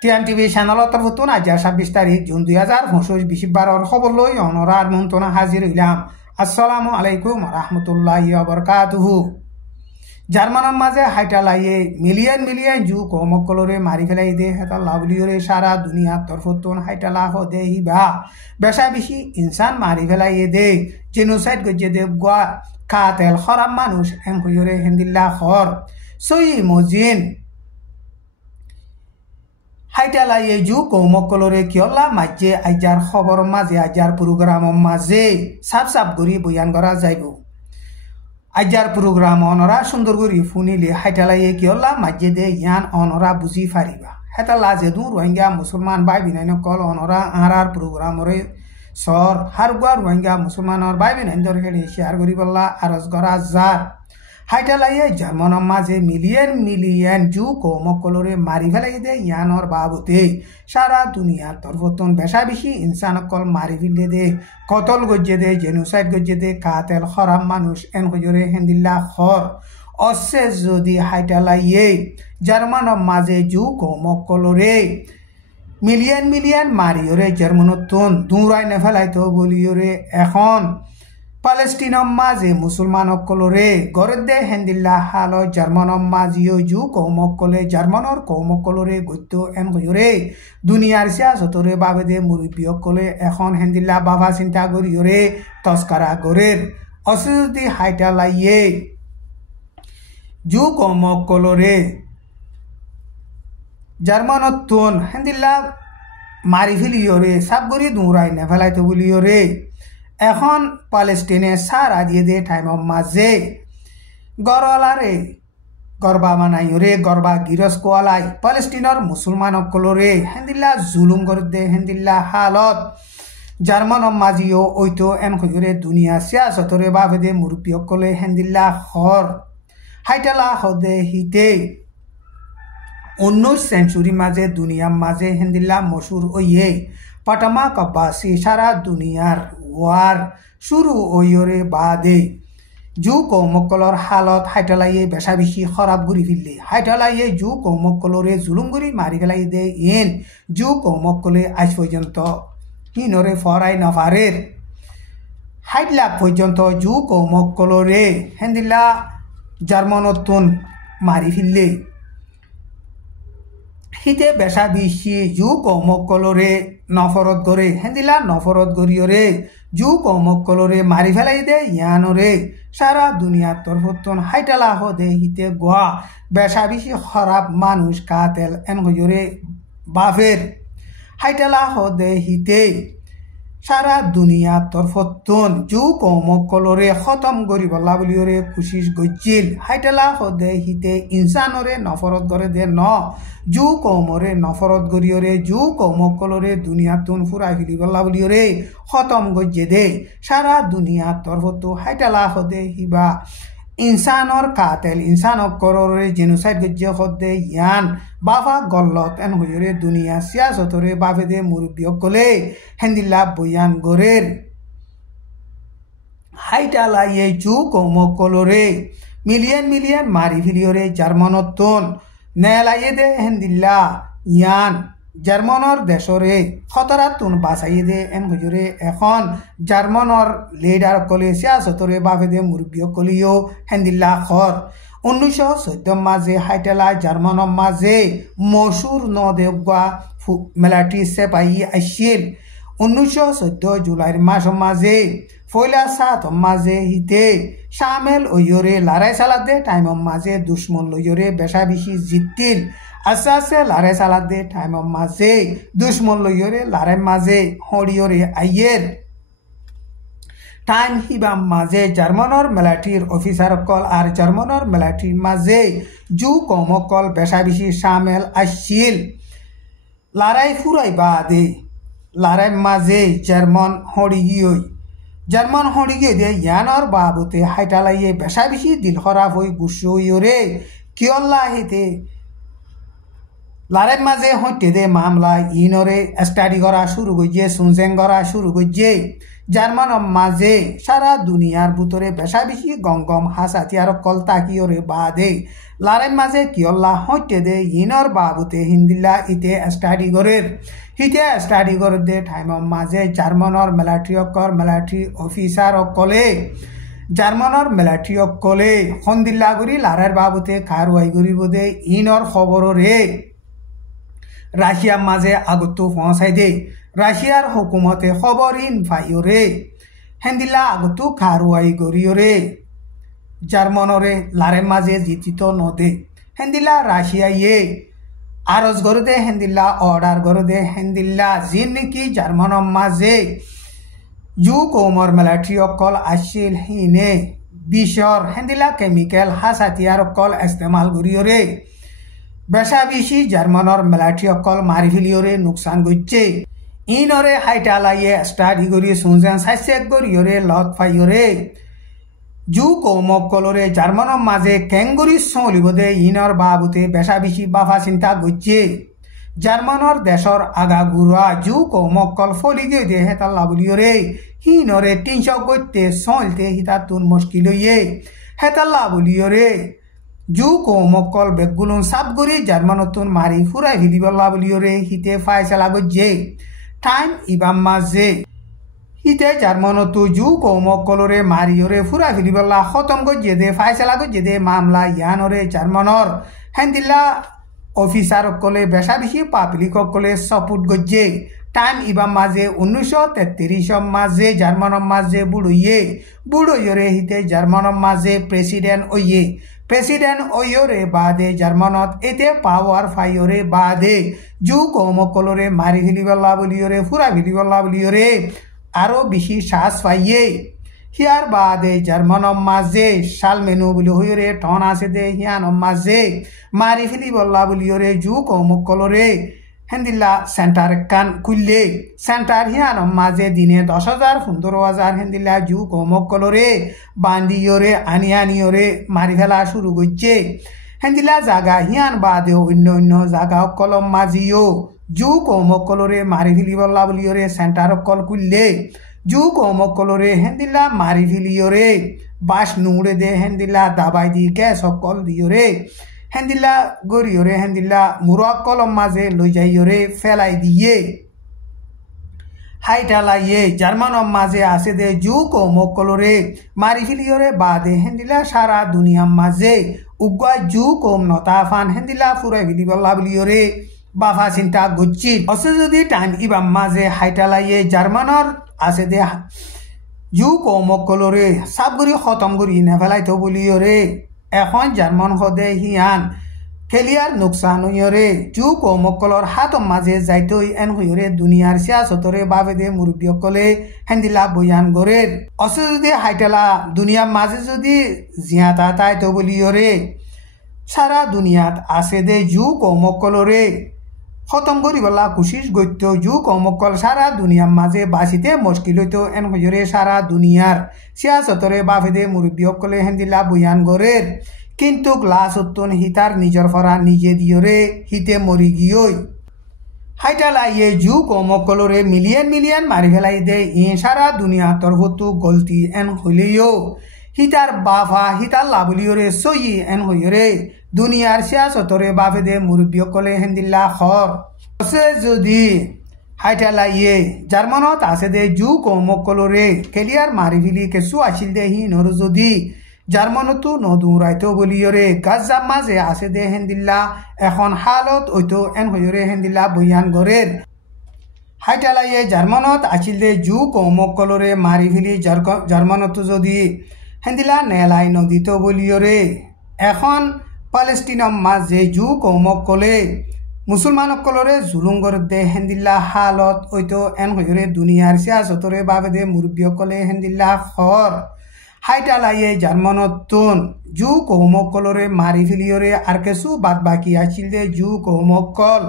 টিএমটিভি চ্যানেলত নতুন আজ 26 তারিখ জুন 2025 বৃহস্পতিবারের খবর লই অনরার মন্ত্রণা হাজির হইলাম। আসসালামু আলাইকুম রহমতুল্লাহি ওয়া বারাকাতুহু। জার্মানের মাঝে হাইটালাইয়ে মিলিয়ন মিলিয়ন জু কমকলরে মারি ফেলাই দে হেতা লাভলিওরে সারা দুনিয়ার তরফতুন হাইটালা হদে হিবা বেশা বেশি ইনসান মারি ফেলাইয়ে দে জেনোসাইড গজে দে গোয়া কাতেল খরাম মানুষ এন হইরে হিন্দিল্লা খর সই মজিন হাইটালাইয়ে জু কৌমকলরে কিয়লা মাঝে আইজার খবর মাঝে আইজার প্রোগ্রাম মাঝে সাপ সাপ গরি বয়ান করা যাইব। আইজার প্রোগ্রাম অনরা সুন্দর করি শুনিলে হাইটালাইয়ে কিয়লা মাঝে দে ইয়ান অনরা বুঝি ফারিবা হেতালা যেদু রোহিঙ্গা মুসলমান বাই বিনাইন কল অনরা আরার প্রোগ্রামরে সর হারগুয়া রোহিঙ্গা মুসলমানের বাই বিনাইন দর হেলে শেয়ার করি বললা আরজ করা যার হাইটালাইয়ে জার্মানের মাঝে মিলিয়ন মিলিয়ন জু কৌমকলরে মারি ফেলাই দে ইয়ানোর বাবতে সারা দুনিয়ার তরফতন বেশা বেশি ইনসান কল মারি ফেলে দে কতল গজ্জে দে জেনোসাইড গজ্জে দে কাতেল খরাম মানুষ এন হজরে হেন্দিল্লা খর অসে যদি হাইটালাইয়ে জার্মানের মাঝে জু কৌমকলরে মিলিয়ন মিলিয়ন মারিওরে জার্মানতন দূরাই নেফেলাইতো বলিওরে এখন পালেস্টিনের মাঝে মুসলমানসকলরে গড়ে দে হেন্দিল্লা হাল জার্মানের মাঝিও জু কৌমকলে জার্মানের কৌমকলরে গত্য এন গয়রে দুনিয়ার সিয়াসতরে বাবে দে মুরব্বীসকলে এখন হেন্দিল্লা বাবা চিন্তা করিওরে তস্কারা গড়ের অসুদি হাইটালাইয়ে জু কৌমকলরে জার্মানতন হেন্দিল্লা মারি ফেলিওরে সাবগরি দৌড়াই নেফেলাইতো বলিওরে এখন পালেস্টিনে সারা দিয়ে দে টাইমের মাঝে গরলারে গরবা মানাইরে গরবা গিরস কোয়ালাই পালেস্টিনের মুসলমানসকলরে হেন্দিল্লা জুলুম করে দে হেন্দিল্লা হালত জার্মানের মাঝিও ওইতো এন হইরে দুনিয়া সিয়াসতরে বাবে দে মুরব্বীসকলে হেন্দিল্লা খর হাইটালা হদে হিতে 19 সেঞ্চুরি মাঝে দুনিয়ার মাঝে হেন্দিল্লা মশুর ওইয়ে পাটামা কব্বাসি সারা দুনিয়ার ওয়ার শুরু ওইরে বাদে জু কৌমকলর হালত হাইটালাইয়ে বেশা বেশি খরাব ঘুরি ফিরলে হাইটালাইয়ে জু কৌমকলরে জুলুম ঘুরি মারি ফেলাই দে ইন জু কৌমকলে আজ পর্যন্ত হিনরে ফরাই নফারের হাইটলা পর্যন্ত জু কৌমকলরে হেন্দিল্লা জার্মানতন মারি ফিরলে হিতে বেশা বেশি জু কৌমকলরে নফরত গড়ে হেন্দিলা নফরত গড়িয়রে জু কৌমকলরে মারি ফেলাই দে ইয়ানরে সারা দুনিয়ার তরফতন হাইটালা হদে হিতে গোয়া বেশা বেশি খরাব মানুষ কাতেল এন হইরে বাফের হাইটালা হদে হিতে সারা দুনিয়ার তরফতন জু কৌমকলরে খতম করি বলা বলিওরে কোশিশ গজ্জিল হাইটালা হদে হিতে ইনসানরে নফরত করে দে ন জু কৌমরে নফরত গরিয়রে জু কৌমকলরে দুনিয়াতুন ফুরাই ফিলি বলা বলিওরে খতম গজ্জে দে সারা দুনিয়ার তরফত হাইটালা হদে হিবা ইনসানর কাতেল ইনসানক কররে জেনোসাইড গজ্জে হদে ইয়ান বাবা গল্লত এন হইরে দুনিয়া সিয়াসতরে বাবে দে মুরব্বীসকলে হেন্দিল্লা বয়ান গরের হাইটালাইয়ে জু কৌমকলরে মিলিয়ন মিলিয়ন মারি ফিলিয়রে জার্মানতন নেলাইয়ে দে হেন্দিল্লা ইয়ান জার্মানর দেশরে খতরাতুন বাঁচাইয়ে দে এন হজরে এখন জার্মানর লিডার কলে সিয়াসতরে বাবে দে মুরব্বীসকলেও হেন্দিল্লা খর 1914 মাঝে হাইটালা জার্মানের মাঝে মশুর নদেগা মেলাটি সেপাই আসছিল 1914 জুলাইর মাস মাঝে ফয়লা সাত মাঝে হিতে সামেল ওয়রে লড়াই চালাতে টাইমের মাঝে দুশ্মন লইরে বেশা বেশি জিতিল আস্তে আস্তে লড়াই চালাতে টাইমের মাঝে দুশ্মন লইরে লড়াই মাঝে হরিয়রে আইয়ের টাইম হিবা মাঝে জার্মানের মিলিটারির অফিসার কল আর জার্মানের মিলিটারির মাঝে জু কৌমকল বেশা বেশি সামেল আসছিল লড়াই ফুরাই বাদে লড়াই মাঝে জার্মান হড়িয়ে দে ইয়ানোর বাবতে হাইটালাইয়ে বেশা বেশি দিল খরাব হয়ে গুসো হইরে কিয়ল্লা হেতে লড়াই মাঝে হইতে দে মামলা ইনরে স্টাডি করা শুরু করছে শুনছেন করা শুরু করছে জার্মান মাঝে সারা দুনিয়ার ভিতরে বেশা বেশি গম হাসাতিয়ার কল তাকিয়রে বাদে লারের মাঝে কিয়ল্লা হইতে দে ইনর বাবুতে হিন্দিল্লা ইতে স্টাডি গরের হিতে স্টাডি করে দে টাইমর মাঝে জার্মানর মিলিটারি অফিসার কলে জার্মানর মিলিটারি কলে হন্দিল্লা গুরি লারের বাবুতে কারওয়াই করিব দে ইনর খবরে রাশিয়ার মাঝে আগতো পৌঁছাই দে রাশিয়ার হুকুমতে খবর ইন ফাইরে হেন্দিল্লা আগতো কারওয়াই করিয়রে জার্মানরে লারের মাঝে জিতিত নদে হেন্দিল্লা রাশিয়াইয়ে আরজ করে দে হেন্দিল্লা অর্ডার করে দে হেন্দিল্লা যে নাকি জার্মানের মাঝে জু কৌমর মিলিটারি অকল আসছিল হিনে বিশর হেন্দিল্লা কেমিক্যাল হাসাতিয়ার অকল ইস্তেমাল করিয়রে বেশা বেশি জার্মানর মিলিটারি অকল মারি ফেলিয়রে নোকসান করছে ইনরে হাইটালাইয়ে স্টাডি করি শুনছেন সাইসেক করিয়রে লত ফাইয়রে জু কৌমকলরে জার্মানের মাঝে কেঙ্গুরি চলিব দে ইনর বাবুতে বেশা বেশি বাফা চিন্তা করছে জার্মানর দেশর আগা গুড়া জু কৌমকল ফলি গিয়ে দে হেতাল্লা বলিয়রে হিনরে 300 করতে চলতে হিতা তুন মুশকিল হইয়ে হেতাল্লা বলিয়রে জু কৌমকল বেগুলুন সাপ গড়ি জার্মানতুন মারি ফুরাই ফিদিবল্লা বলিয়রে হিতে ফাইসলা গজ্জে টাইম ইবাম মাঝে হিতে জার্মানতো জু কৌমকলরে মারিয়রে ফুরা ফিলিবল্লা খতম গজ্জে দে ফাইসলা গজ্জে দে মামলা ইয়ানরে জার্মানর হেন্দিল্লা অফিসার কলে বেশা বেশি পাবলিক কলে সপুট গজ্জে টাইম ইবাম মাঝে 1933 মাঝে জার্মানের মাঝে বুড়ইয়ে হিতে জার্মানের মাঝে প্রেসিডেন্ট ওয়রে বাদে জার্মানত এতে পাওয়ার ফাইয়রে বাদে জু কৌমকলরে মারি ফিলিবল্লা বলিয়রে ফুরা ফিলিবল্লা বলিয়রে আরো বেশি শ্বাস পাইয়ে হিয়ার বাদে জার্মানের মাঝে শাল মেনু বলি হইরে টন আছে দে হিয়ানোর মাঝে মারি ফিলিবল্লা বলিয়রে জু কৌমকলরে হেন্দিল্লা সেন্টার কান খুললে সেন্টার হিয়ানোর মাঝে দিনে 10,000 15,000 হেন্দিল্লা জু কৌমকলরে বান্দিয়রে আনিয়রে মারি ফেলা শুরু করছে হেন্দিল্লা জাগা হিয়ান বাদে অন্য জাগা কলম মাঝিও জু কৌমকলরে মারি ফিলিবল্লা বলিয়রে সেন্টার কল খুললে জু কৌমকলরে হেন্দিল্লা মারি ফিলিয়রে বাস নুড়ে দে হেন্দিল্লা দাবাই দি গ্যাস কল দিয়রে হেন্দিল্লা গরিয়রে হেন্দিল্লা মুরক কলম মাঝে লই যাইয়রে ফেলাই দিয়ে হাইটালাইয়ে জার্মানের মাঝে আছে দে জু কৌমকলরে মারি ফিলিয়রে বাদে হেন্দিল্লা সারা দুনিয়ার মাঝে উগ্গা জু কৌম নতাফান হেন্দিল্লা ফুরাই ফিলিবল্লা বলিয়রে বাফা চিন্তা গচ্ছি অসে যদি টাইম ইবাম মাঝে হাইটালাইয়ে জার্মানর আছে দে জু কৌমকলরে সাবগুড়ি খতম করি নেফেলাইতো বলিয়রে এখন জার্মান হদে হিয়ান খেলিয়ার নোকসান হইয়রে জু কৌমকলর হাতর মাঝে যাইতো এন হইয়রে দুনিয়ার সিয়াসতরে বাবে দে মুরব্বীসকলে হেন্দিলা বয়ান গরের অসে যদি হাইটালা দুনিয়ার মাঝে যদি জিয়াতা তাইতো বলিয়রে সারা দুনিয়াত আছে দে জু কৌমকলরে খতম করিবলা কোশিশ গত্য জু কৌমকল সারা দুনিয়ার মাঝে বাঁচিতে মুশকিল হইতো এন হইরে সারা দুনিয়ার সিয়াসতরে বাফেদে মুরব্বীসকলে হেন্দিলা বয়ান গরের কিন্তু গ্লাস উত্তন হিতার নিজর ফরা নিজে দিয়রে হিতে মরি গিয়ই হাইটালাইয়ে জু কৌমকলরে মিলিয়ন মারি ফেলাই দে সারা দুনিয়া তরফতো গলতি এন হইলেও হিতার বাফা হিতার লাবলিয়রে সই এন হইরে দুনিয়ার সিয়াসতরে বাফেদে মুরব্বীসকলে হেন্দিল্লা খর অসে যদি হাইটালাইয়ে জার্মানত আছে দে জু কৌমকলরে কেলিয়ার মারি ফিলি কেসু আছিল দে হিনর যদি জার্মানতো নদুরাইতো বলিয়রে গাজ্জা মাঝে আছে দে হেন্দিল্লা এখন হালত ওইতো এন হইরে হেন্দিল্লা বয়ান গরের হাইটালাইয়ে জার্মানত আছিল দে জু কৌমকলরে মারি ফিলি জার্মানতো যদি হেন্দিলা নেলাই নদীত বলিয়রে এখন পালেস্টিনৰ মাঝে জু কৌমকলে মুসলমানসকলরে জুলুম করে দে হেন্দিল্লা হালত ওইতো এন হইরে দুনিয়ার সিয়াসতরে বাবে দে মুরব্বীসকলে হেন্দিল্লা খর হাইটালাইয়ে জার্মানতুন জু কৌমকলরে মারি ফেলিয়রে আর কিছু বাদ বাকি আছিল দে জু কৌমকল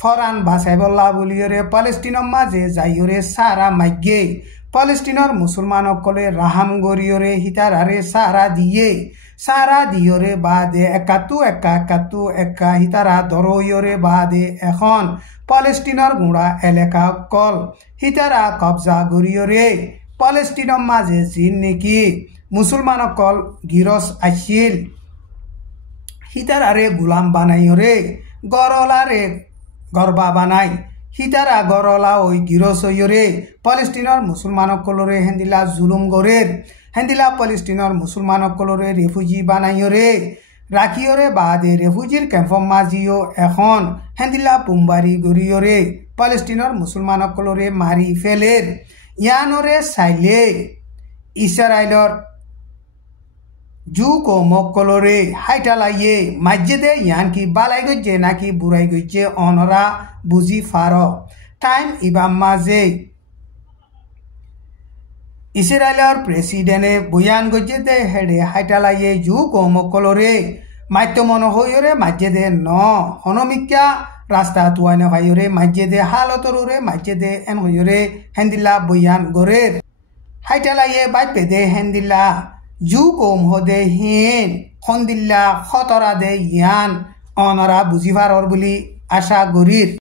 ফরান বাসাইবল্লা বলিয়রে পালেস্টিনৰ মাঝে যাইয়ৰে সাৰা মাইগে পালেস্টিনৰ মুসলমানসকলে ৰাহাম গৰিয়ৰে হিতাৰাৰে সাৰা দিয়ৰে বাদে একা হিতাৰা দৰইয়ৰে বাদে এখন পালেস্টিনৰ গুড়া এলেকা কল হিতারা কবজা গরিয়রে Palestine maze jinniki musulmanokol giros ashil hitarare gulam banayore gorolare gorba banai hitara gorola oi giros oyore Palestinor musulmanokolore hendila zulum gorer hendila Palestinor musulmanokolore refugee banayore রাখিওরে বাদে রেফুজির ক্যাম্পম মাজিও এখন হেন্দিলা পুম্বারি গরিয়রে পালেস্টিনৰ মুছলমানসকলৰে মাৰি ফেলেৰ ইয়ানৰে চাইলে ইছৰাইলৰ জুকো মক্কলৰে হাইটালাইয়ে মাজ্জেদে ইয়ান কি বালাই গজ্জে নাকি বুড়াই গজ্জে অনরা বুজি ফার টাইম ইবাম মাঝে ইসরায়েলের প্রেসিডেন্টে বয়ান গজ্জেদে হেডে হাইটালাইয়ে জুকো মক্কলরে মাধ্যমন হইরে মাজ্জেদে ন হনমিকা রাস্তা তুয়ানে ভাইরে মাজ্জেদে হালতরুরে মাজ্জেদে এন হইরে হেন্দিলা বয়ান গরের হাইটালাইয়ে বাইপেদে হেন্দিলা জুকো মহদে হিন খন্দিল্লা খতরা দে ইয়ান অনরা বুঝিভারর বুলি আশা গরির।